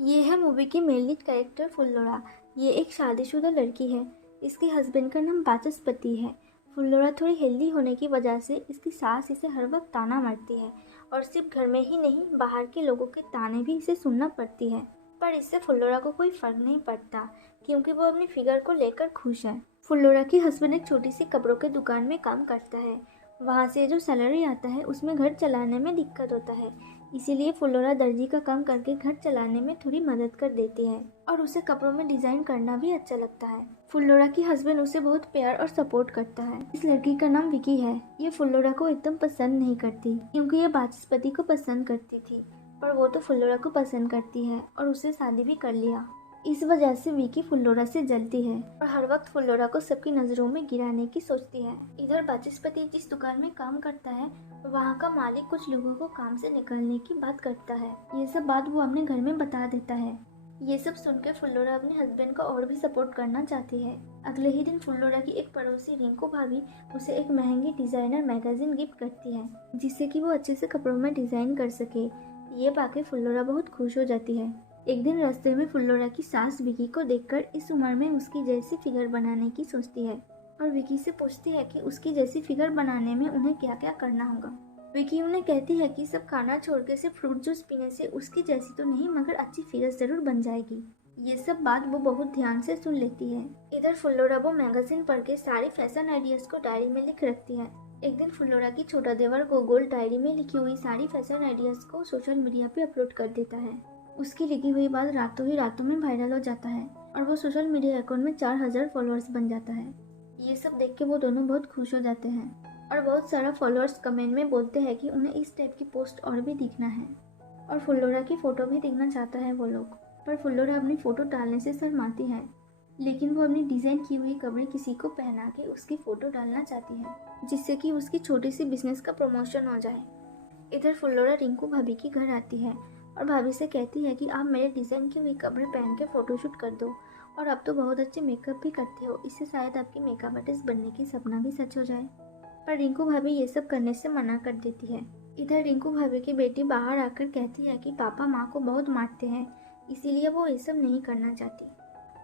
ये है मूवी की मेन लीड कैरेक्टर फुल्लोरा। ये एक शादीशुदा लड़की है। इसके हस्बैंड का नाम वाचस्पति है। फुल्लोरा थोड़ी हेल्दी होने की वजह से इसकी सास इसे हर वक्त ताना मारती है और सिर्फ घर में ही नहीं बाहर के लोगों के ताने भी इसे सुनना पड़ती है। पर इससे फुल्लोरा को कोई फर्क नहीं पड़ता क्योंकि वो अपनी फिगर को लेकर खुश है। फुल्लोरा की हस्बैंड एक छोटी सी कपड़ों की दुकान में काम करता है। वहाँ से जो सैलरी आता है उसमें घर चलाने में दिक्कत होता है, इसीलिए फुल्लोरा दर्जी का काम करके घर चलाने में थोड़ी मदद कर देती है और उसे कपड़ों में डिजाइन करना भी अच्छा लगता है। फुल्लोरा की हस्बैंड उसे बहुत प्यार और सपोर्ट करता है। इस लड़की का नाम विकी है। ये फुल्लोरा को एकदम पसंद नहीं करती क्योंकि ये वाचस्पति को पसंद करती थी, पर वो तो फुल्लोरा को पसंद करती है और उससे शादी भी कर लिया। इस वजह से विकी फुल्लोरा से जलती है और हर वक्त फुल्लोरा को सबकी नजरों में गिराने की सोचती है। इधर वाचस्पति जिस दुकान में काम करता है वहाँ का मालिक कुछ लोगों को काम से निकालने की बात करता है। ये सब बात वो अपने घर में बता देता है। ये सब सुनकर फुल्लोरा अपने हस्बैंड को और भी सपोर्ट करना चाहती है। अगले ही दिन फुल्लोरा की एक पड़ोसी रिंकू भाभी उसे एक महंगी डिजाइनर मैगजीन गिफ्ट करती है जिससे कि वो अच्छे से कपड़ों में डिजाइन कर सके। ये पाके फुल्लोरा बहुत खुश हो जाती है। एक दिन रास्ते में फुल्लोरा की सास विकी को देखकर इस उम्र में उसकी जैसी फिगर बनाने की सोचती है और विकी से पूछती है कि उसकी जैसी फिगर बनाने में उन्हें क्या क्या करना होगा। विकी उन्हें कहती है कि सब खाना छोड़ के सिर्फ फ्रूट जूस पीने से उसकी जैसी तो नहीं मगर अच्छी फिगर जरूर बन जाएगी। ये सब बात वो बहुत ध्यान से सुन लेती है। इधर फुल्लोरा वो मैगजीन पढ़ के सारे फैशन आइडियाज को डायरी में लिख रखती है। एक दिन फुल्लोरा की छोटा देवर गोगोल डायरी में लिखी हुई सारी फैशन आइडियाज को सोशल मीडिया पे अपलोड कर देता है। उसकी लिखी हुई बात रातों ही रातों में वायरल हो जाता है और वो सोशल मीडिया अकाउंट में 4000 फॉलोअर्स बन जाता है। ये सब देख के वो दोनों बहुत खुश हो जाते हैं और बहुत सारा फॉलोअर्स कमेंट में बोलते हैं कि उन्हें इस टाइप की पोस्ट और भी दिखना है और फुल्लोरा की फ़ोटो भी देखना चाहता है वो लोग। पर फुल्लोरा अपनी फ़ोटो डालने से शर्माती है, लेकिन वो अपनी डिज़ाइन की हुई कपड़े किसी को पहना के उसकी फ़ोटो डालना चाहती है जिससे कि उसकी छोटी सी बिजनेस का प्रमोशन हो जाए। इधर फुल्लोरा रिंकू भाभी के घर आती है और भाभी से कहती है कि आप मेरे डिज़ाइन की हुई कपड़े पहन के फ़ोटोशूट कर दो और अब तो बहुत अच्छे मेकअप भी करते हो, इससे शायद आपकी मेकअप आर्टिस्ट बनने की सपना भी सच हो जाए। पर रिंकू भाभी ये सब करने से मना कर देती है। इधर रिंकू भाभी की बेटी बाहर आकर कहती है कि पापा माँ को बहुत मारते हैं, इसीलिए वो ये सब नहीं करना चाहती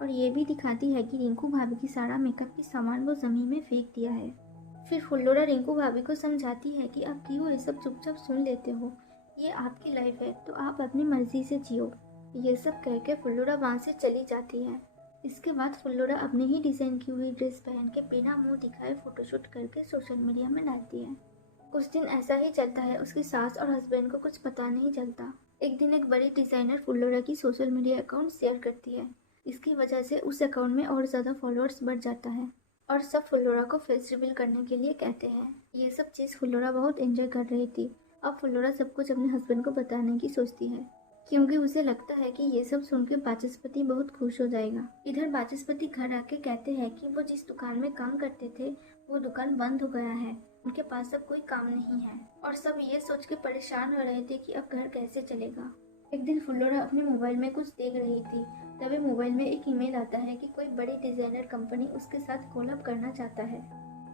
और ये भी दिखाती है कि रिंकू भाभी की सारा मेकअप की सामान वो ज़मीन में फेंक दिया है। फिर फुल्लोरा रिंकू भाभी को समझाती है कि आप क्यों ये सब चुपचाप सुन लेते हो, ये आपकी लाइफ है तो आप अपनी मर्जी से जियो। ये सब कह के फुल्लोरा वहाँ से चली जाती है। इसके बाद फुल्लोरा अपनी ही डिज़ाइन की हुई ड्रेस पहन के बिना मुंह दिखाए फोटोशूट करके सोशल मीडिया में डालती है। कुछ दिन ऐसा ही चलता है। उसकी सास और हस्बैंड को कुछ पता नहीं चलता। एक दिन एक बड़ी डिज़ाइनर फुल्लोरा की सोशल मीडिया अकाउंट शेयर करती है। इसकी वजह से उस अकाउंट में और ज़्यादा फॉलोअर्स बढ़ जाता है और सब फुल्लोरा को फेस रिवील करने के लिए कहते हैं। ये सब चीज़ फुल्लोरा बहुत एंजॉय कर रही थी। अब फुल्लोरा सब कुछ अपने हस्बैंड को बताने की सोचती है क्योंकि उसे लगता है कि ये सब सुन के वाचस्पति बहुत खुश हो जाएगा। इधर वाचस्पति घर आके कहते हैं कि वो जिस दुकान में काम करते थे वो दुकान बंद हो गया है, उनके पास अब कोई काम नहीं है और सब ये सोच के परेशान हो रहे थे कि अब घर कैसे चलेगा। एक दिन फुल्लोरा अपने मोबाइल में कुछ देख रही थी, तभी मोबाइल में एक ईमेल आता है कि कोई बड़ी डिजाइनर कंपनी उसके साथ कोलैब करना चाहता है।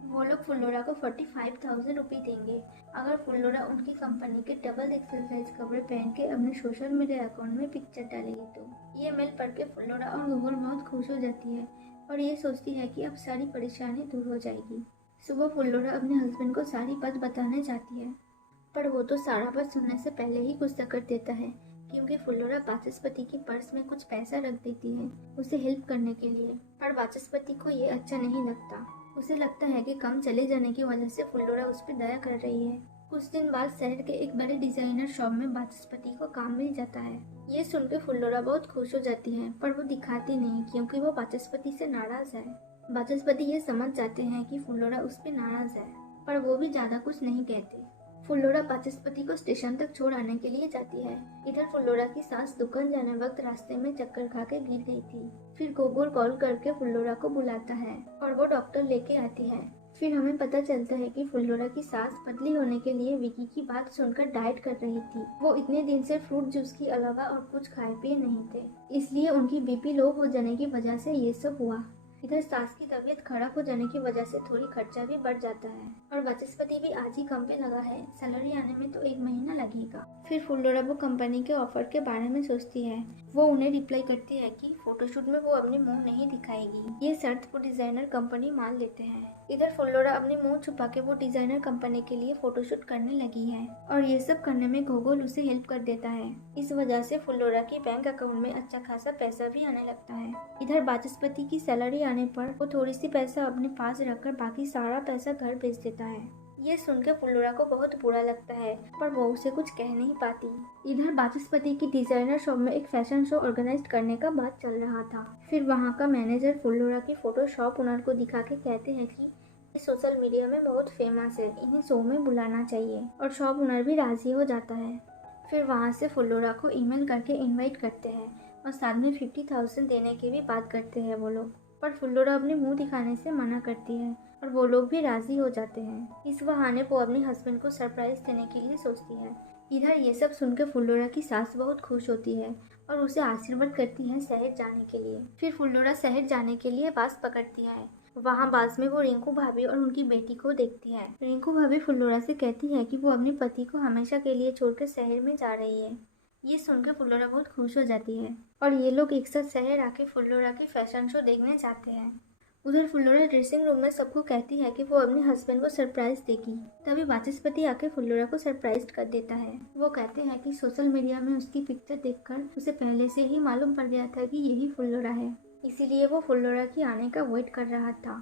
वो लोग फुल्लोरा को 45,000 रुपये देंगे अगर फुल्लोरा उनकी कंपनी के डबल एक्सेल साइज कपड़े पहन के अपने सोशल मीडिया अकाउंट में पिक्चर डालेगी। तो ये मेल पढ़ के फुल्लोरा और गूगल बहुत खुश हो जाती है और ये सोचती है कि अब सारी परेशानी दूर हो जाएगी। सुबह फुल्लोरा अपने हस्बैंड को सारी बात बताने जाती है, पर वो तो सारा बात सुनने से पहले ही गुस्सा कर देता है क्योंकि फुल्लोरा वाचस्पति की पर्स में कुछ पैसा रख देती है उसे हेल्प करने के लिए। पर वाचस्पति को ये अच्छा नहीं लगता। उसे लगता है कि काम चले जाने की वजह से फुल्लोरा उस पर दया कर रही है। कुछ दिन बाद शहर के एक बड़े डिजाइनर शॉप में वाचस्पति को काम मिल जाता है। ये सुनकर फुल्लोरा बहुत खुश हो जाती है, पर वो दिखाती नहीं क्योंकि वो वाचस्पति से नाराज है। वाचस्पति ये समझ जाते हैं कि फुल्लोरा उस पर नाराज है, पर वो भी ज्यादा कुछ नहीं कहते। फुल्लोरा वाचस्पति को स्टेशन तक छोड़ आने के लिए जाती है। इधर फुल्लोरा की सास दुकान जाने वक्त रास्ते में चक्कर खा के गिर गई थी। फिर गोगोल कॉल करके फुल्लोरा को बुलाता है और वो डॉक्टर लेके आती है। फिर हमें पता चलता है कि फुल्लोरा की सास पतली होने के लिए विकी की बात सुनकर डाइट कर रही थी। वो इतने दिन से फ्रूट जूस के अलावा और कुछ खाए पिए नहीं थे, इसलिए उनकी बीपी लो हो जाने की वजह से ये सब हुआ। इधर सास की तबीयत खराब हो जाने की वजह से थोड़ी खर्चा भी बढ़ जाता है और वाचस्पति भी आज ही काम पे लगा है। सैलरी आने में तो 1 महीना लगेगा। फिर फुल्लोरा वो कंपनी के ऑफर के बारे में सोचती है। वो उन्हें रिप्लाई करती है कि फोटोशूट में वो अपनी मुंह नहीं दिखाएगी। ये शर्त वो डिजाइनर कंपनी मान लेते हैं। इधर फुल्लोरा अपनी मुंह छुपा के वो डिजाइनर कंपनी के लिए फोटोशूट करने लगी है और ये सब करने में गोगोल उसे हेल्प कर देता है। इस वजह से फुल्लोरा की बैंक अकाउंट में अच्छा खासा पैसा भी आने लगता है। इधर वाचस्पति की सैलरी आने पर वो थोड़ी सी पैसा अपने पास रखकर बाकी सारा पैसा घर भेज देता है। ये सुनकर फुल्लोरा को बहुत बुरा लगता है पर वो उसे कुछ कह नहीं पाती। इधर वाचस्पति की डिजाइनर शॉप में एक फैशन शो ऑर्गेनाइज करने का बात चल रहा था। फिर वहाँ का मैनेजर फुल्लोरा की फोटो शॉप ओनर को दिखा के कहते हैं कि ये सोशल मीडिया में बहुत फेमस है, इन्हें शो में बुलाना चाहिए और शॉप ओनर भी राजी हो जाता है। फिर वहाँ से फुल्लोरा को ईमेल करके इनवाइट करते हैं और साथ में 50,000 देने की भी बात करते हैं वो लोग। पर फुल्लोरा अपने मुंह दिखाने से मना करती है और वो लोग भी राजी हो जाते हैं। इस बहाने वो अपने हस्बैंड को सरप्राइज देने के लिए सोचती है। इधर ये सब सुनकर फुल्लोरा की सास बहुत खुश होती है और उसे आशीर्वाद करती है शहर जाने के लिए। फिर फुल्लोरा शहर जाने के लिए बस पकड़ती है। वहाँ बस में वो रिंकू भाभी और उनकी बेटी को देखती है। रिंकू भाभी फुल्लोरा से कहती है कि वो अपने पति को हमेशा के लिए छोड़कर शहर में जा रही है। ये सुनकर फुल्लोरा बहुत खुश हो जाती है और ये लोग एक साथ शहर आके फुल्लोरा की फैशन शो देखने जाते हैं। उधर फुल्लोरा ड्रेसिंग रूम में सबको कहती है कि वो अपने हस्बैंड को सरप्राइज देगी। तभी वाचस्पति आके फुल्लोरा को सरप्राइज कर देता है। वो कहते हैं कि सोशल मीडिया में उसकी पिक्चर देखकर उसे पहले से ही मालूम पड़ गया था कि यही फुल्लोरा है, इसीलिए वो फुल्लोरा की आने का वेट कर रहा था।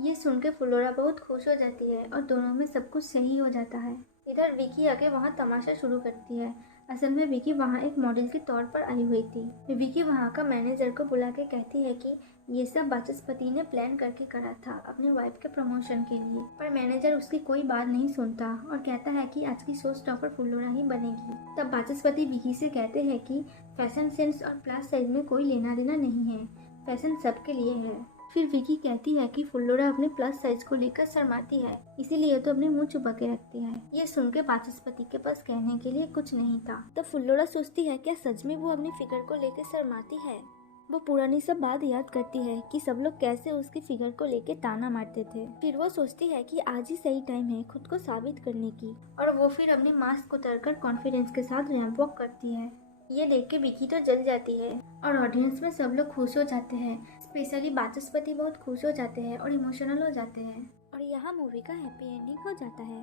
ये सुनकर फुल्लोरा बहुत खुश हो जाती है और दोनों में सब कुछ सही हो जाता है। इधर विकी आके वहाँ तमाशा शुरू करती है। असल में विकी वहाँ एक मॉडल के तौर पर आई हुई थी। विकी वहाँ का मैनेजर को बुला के कहती है कि ये सब वाचस्पति ने प्लान करके करा था अपनी वाइफ के प्रमोशन के लिए। पर मैनेजर उसकी कोई बात नहीं सुनता और कहता है कि आज की शो स्टॉपर फुल्लोरा ही बनेगी। तब वाचस्पति विकी से कहते हैं कि फैशन सेंस और प्लस साइज में कोई लेना देना नहीं है, फैशन सबके लिए है। फिर विकी कहती है कि फुल्लोरा अपने प्लस साइज को लेकर शर्माती है, इसीलिए तो अपने मुंह छुपा के रखती है। ये सुनकर वाचस्पति के पास कहने के लिए कुछ नहीं था। तब फुल्लोरा सोचती है क्या सच में वो अपनी फिगर को लेकर शर्माती है। वो पुरानी सब बात याद करती है कि सब लोग कैसे उसकी फिगर को लेके ताना मारते थे। फिर वो सोचती है कि आज ही सही टाइम है खुद को साबित करने की और वो फिर अपने मास्क उतारकर कॉन्फिडेंस के साथ रैंप वॉक करती है। ये देख के विकी तो जल जाती है और ऑडियंस में सब लोग खुश हो जाते हैं। स्पेशली वाचस्पति बहुत खुश हो जाते हैं और इमोशनल हो जाते हैं और यहाँ मूवी का हैप्पी एंडिंग हो जाता है।